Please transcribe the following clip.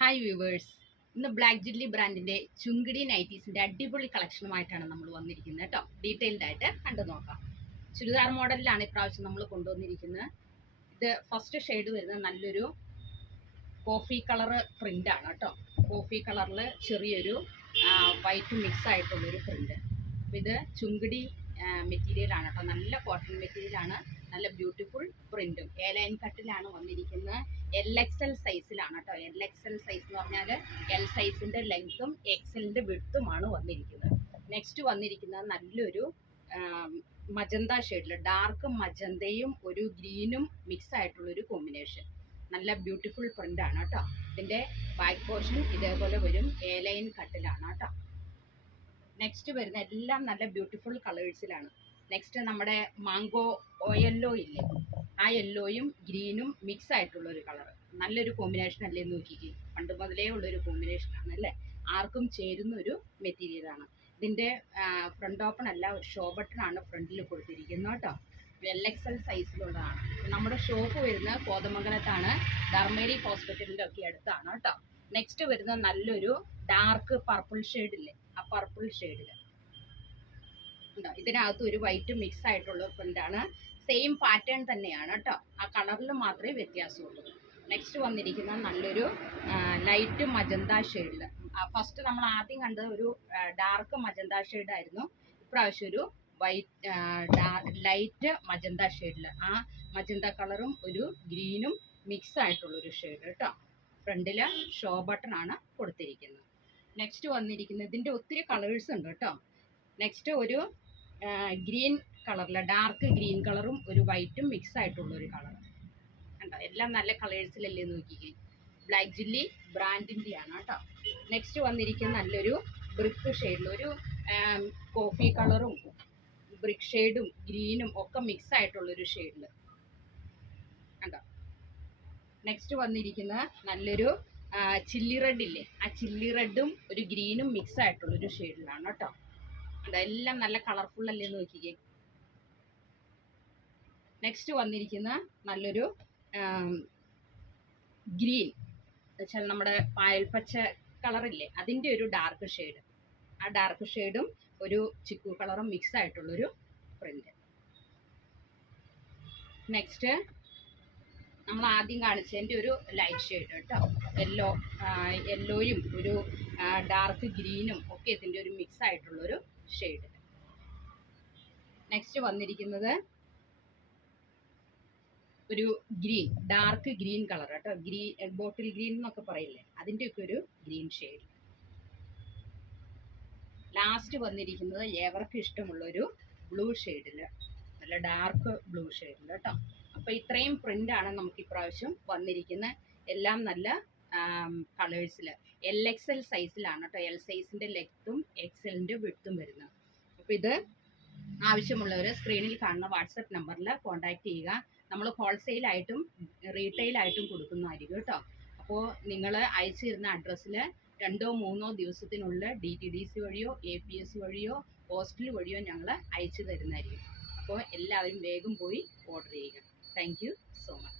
Hi viewers, ഇന്ന് black ജില്ലി ബ്രാൻഡിന്റെ ചുങ്കിടി നൈറ്റീസിന്റെ അടിപൊളി കളക്ഷനുമായിട്ടാണ് നമ്മൾ വന്നിരിക്കുന്നത് കേട്ടോ. ഡീറ്റെയിൽഡ് ആയിട്ട് കണ്ടു നോക്കാം. ചുരിദാർ മോഡലിലാണ് ഇപ്രാവശ്യം നമ്മൾ കൊണ്ടുവന്നിരിക്കുന്നത്. ഇത് ഫസ്റ്റ് ഷെയ്ഡ് വരുന്നത് നല്ലൊരു കോഫി കളർ പ്രിന്റ് ആണ് കേട്ടോ. കോഫി കളറിൽ ചെറിയൊരു വൈറ്റ് മിക്സ് ആയിട്ടുള്ളൊരു പ്രിന്റ്. ഇത് ചുങ്കിടി മെറ്റീരിയൽ ആണ് കേട്ടോ. നല്ല കോട്ടൺ മെറ്റീരിയൽ ആണ്. നല്ല ബ്യൂട്ടിഫുൾ പ്രിന്റും എ ലൈൻ കട്ടിലാണ് വന്നിരിക്കുന്നത്. LXL സൈസിലാണ് കേട്ടോ. LXL സൈസ് എന്ന് പറഞ്ഞാൽ L സൈസിന്റെ ലെങ്ത്തും XLന്റെ വിഡ്ത്തുമാണ് വന്നിരിക്കുന്നത്. നെക്സ്റ്റ് വന്നിരിക്കുന്നത് നല്ലൊരു മജന്ത ഷെയ്ഡിൽ ഡാർക്ക് മജന്തയും ഒരു ഗ്രീനും മിക്സ് ആയിട്ടുള്ളൊരു കോമ്പിനേഷൻ. നല്ല ബ്യൂട്ടിഫുൾ പ്രിന്റ് ആണ് കേട്ടോ. ഇതിന്റെ ബാക്ക് പോർഷൻ ഇതേപോലെ വരും. എ ലൈൻ കട്ടിലാണ് കേട്ടോ. നെക്സ്റ്റ് വരുന്ന എല്ലാം നല്ല ബ്യൂട്ടിഫുൾ കളേഴ്സിലാണ്. നെക്സ്റ്റ് നമ്മുടെ മാംഗോ യെല്ലോ ഇല്ലേ, ആ യെല്ലോയും ഗ്രീനും മിക്സ് ആയിട്ടുള്ള ഒരു കളർ. നല്ലൊരു കോമ്പിനേഷൻ അല്ലേ നോക്കിക്കേ. പണ്ട് മുതലേ ഉള്ളൊരു കോമ്പിനേഷനാണ് അല്ലേ. ആർക്കും ചേരുന്ന ഒരു മെറ്റീരിയലാണ്. ഇതിൻ്റെ ഫ്രണ്ട് ഓപ്പൺ അല്ല, ഒരു ഷോ ബട്ടൺ ആണ് ഫ്രണ്ടിൽ കൊടുത്തിരിക്കുന്നത് കേട്ടോ. LXL സൈസിലുള്ളതാണ്. നമ്മുടെ ഷോപ്പ് വരുന്നത് കോതമംഗലത്താണ്, ധർമ്മേരി ഹോസ്പിറ്റലിൻ്റെ ഒക്കെ അടുത്താണ് കേട്ടോ. നെക്സ്റ്റ് വരുന്നത് നല്ലൊരു ഡാർക്ക് പർപ്പിൾ ഷെയ്ഡില്ലേ, ആ പർപ്പിൾ ഷെയ്ഡിൽ ഉണ്ടോ. ഇതിനകത്ത് ഒരു വൈറ്റ് മിക്സ് ആയിട്ടുള്ള പ്രിന്റാണ്. സെയിം പാറ്റേൺ തന്നെയാണ് കേട്ടോ. ആ കളറിൽ മാത്രമേ വ്യത്യാസമുള്ളൂ. നെക്സ്റ്റ് വന്നിരിക്കുന്ന നല്ലൊരു ലൈറ്റ് മജന്ത ഷെയ്ഡിൽ. ഫസ്റ്റ് നമ്മൾ ആദ്യം കണ്ടത് ഒരു ഡാർക്ക് മജന്ത ഷെയ്ഡായിരുന്നു. ഇപ്രാവശ്യം ഒരു വൈറ്റ് ലൈറ്റ് മജന്ത ഷെയ്ഡിൽ. ആ മജന്ത കളറും ഒരു ഗ്രീനും മിക്സ് ആയിട്ടുള്ളൊരു ഷെയ്ഡ് കേട്ടോ. ഫ്രണ്ടിൽ ഷോ ബട്ടൺ ആണ് കൊടുത്തിരിക്കുന്നത്. നെക്സ്റ്റ് വന്നിരിക്കുന്നത് ഇതിൻ്റെ ഒത്തിരി കളേഴ്സ് ഉണ്ട് കേട്ടോ. നെക്സ്റ്റ് ഒരു ഗ്രീൻ കളറിൽ ഡാർക്ക് ഗ്രീൻ കളറും ഒരു വൈറ്റും മിക്സ് ആയിട്ടുള്ളൊരു കളർ കണ്ടോ. എല്ലാം നല്ല കളേഴ്സിലല്ലേ നോക്കിക്കേ. ബ്ലാക്ക് ജില്ലി ബ്രാൻഡിൻ്റെയാണ് കേട്ടോ. നെക്സ്റ്റ് വന്നിരിക്കുന്ന നല്ലൊരു ബ്രിക്ക് ഷെയ്ഡിൽ ഒരു കോഫി കളറും ബ്രിക്ക് ഷെയ്ഡും ഗ്രീനും ഒക്കെ മിക്സ് ആയിട്ടുള്ളൊരു ഷെയ്ഡിൽ കണ്ടോ. നെക്സ്റ്റ് വന്നിരിക്കുന്ന നല്ലൊരു ചില്ലി റെഡ് ഇല്ലേ, ആ ചില്ലി റെഡും ഒരു ഗ്രീനും മിക്സ് ആയിട്ടുള്ളൊരു ഷെയ്ഡിലാണ് കേട്ടോ. അതെല്ലാം നല്ല കളർഫുൾ അല്ലേ നോക്കിക്കേ. നെക്സ്റ്റ് വന്നിരിക്കുന്ന നല്ലൊരു ഗ്രീൻ വെച്ചാൽ നമ്മുടെ പായൽപ്പച്ച കളറില്ലേ, അതിൻ്റെ ഒരു ഡാർക്ക് ഷെയ്ഡ്. ആ ഡാർക്ക് ഷെയ്ഡും ഒരു ചിക്കു കളറും മിക്സ് ആയിട്ടുള്ളൊരു പ്രിന്റ്. നെക്സ്റ്റ് നമ്മൾ ആദ്യം കാണിച്ചതിൻ്റെ ഒരു ലൈറ്റ് ഷെയ്ഡ് കേട്ടോ. യെല്ലോയും ഒരു ഡാർക്ക് ഗ്രീനും ഒക്കെ ഇതിൻ്റെ ഒരു മിക്സ് ആയിട്ടുള്ളൊരു ഷെയ്ഡ്. നെക്സ്റ്റ് വന്നിരിക്കുന്നത് ഒരു ഗ്രീൻ, ഡാർക്ക് ഗ്രീൻ കളർ കേട്ടോ. ബോട്ടിൽ ഗ്രീൻ എന്നൊക്കെ പറയില്ലേ, അതിൻ്റെയൊക്കെ ഒരു ഗ്രീൻ ഷെയ്ഡ്. ലാസ്റ്റ് വന്നിരിക്കുന്നത് ഏവർക്ക് ഇഷ്ടമുള്ളൊരു ബ്ലൂ ഷെയ്ഡിൽ, നല്ല ഡാർക്ക് ബ്ലൂ ഷെയ്ഡിൽ കേട്ടോ. അപ്പോൾ ഇത്രയും പ്രിൻ്റാണ് നമുക്ക് ഇപ്രാവശ്യം വന്നിരിക്കുന്നത്. എല്ലാം നല്ല കളേഴ്സിൽ. LXL സൈസിലാണ് കേട്ടോ. L സൈസിൻ്റെ ലെങ്ത്തും XLൻ്റെ വിഡ്ത്തും വരുന്നത്. അപ്പോൾ ഇത് ആവശ്യമുള്ളവർ സ്ക്രീനിൽ കാണുന്ന വാട്സപ്പ് നമ്പറിൽ കോൺടാക്റ്റ് ചെയ്യുക. നമ്മൾ ഹോൾസെയിലായിട്ടും റീറ്റെയിലായിട്ടും കൊടുക്കുന്നതായിരിക്കും കേട്ടോ. അപ്പോൾ നിങ്ങൾ അയച്ചു തരുന്ന അഡ്രസ്സിൽ 2-3 ദിവസത്തിനുള്ളിൽ DTDC വഴിയോ APS വഴിയോ പോസ്റ്റൽ വഴിയോ ഞങ്ങൾ അയച്ചു തരുന്നതായിരിക്കും. അപ്പോൾ എല്ലാവരും വേഗം പോയി ഓർഡർ ചെയ്യുക. Thank you so much.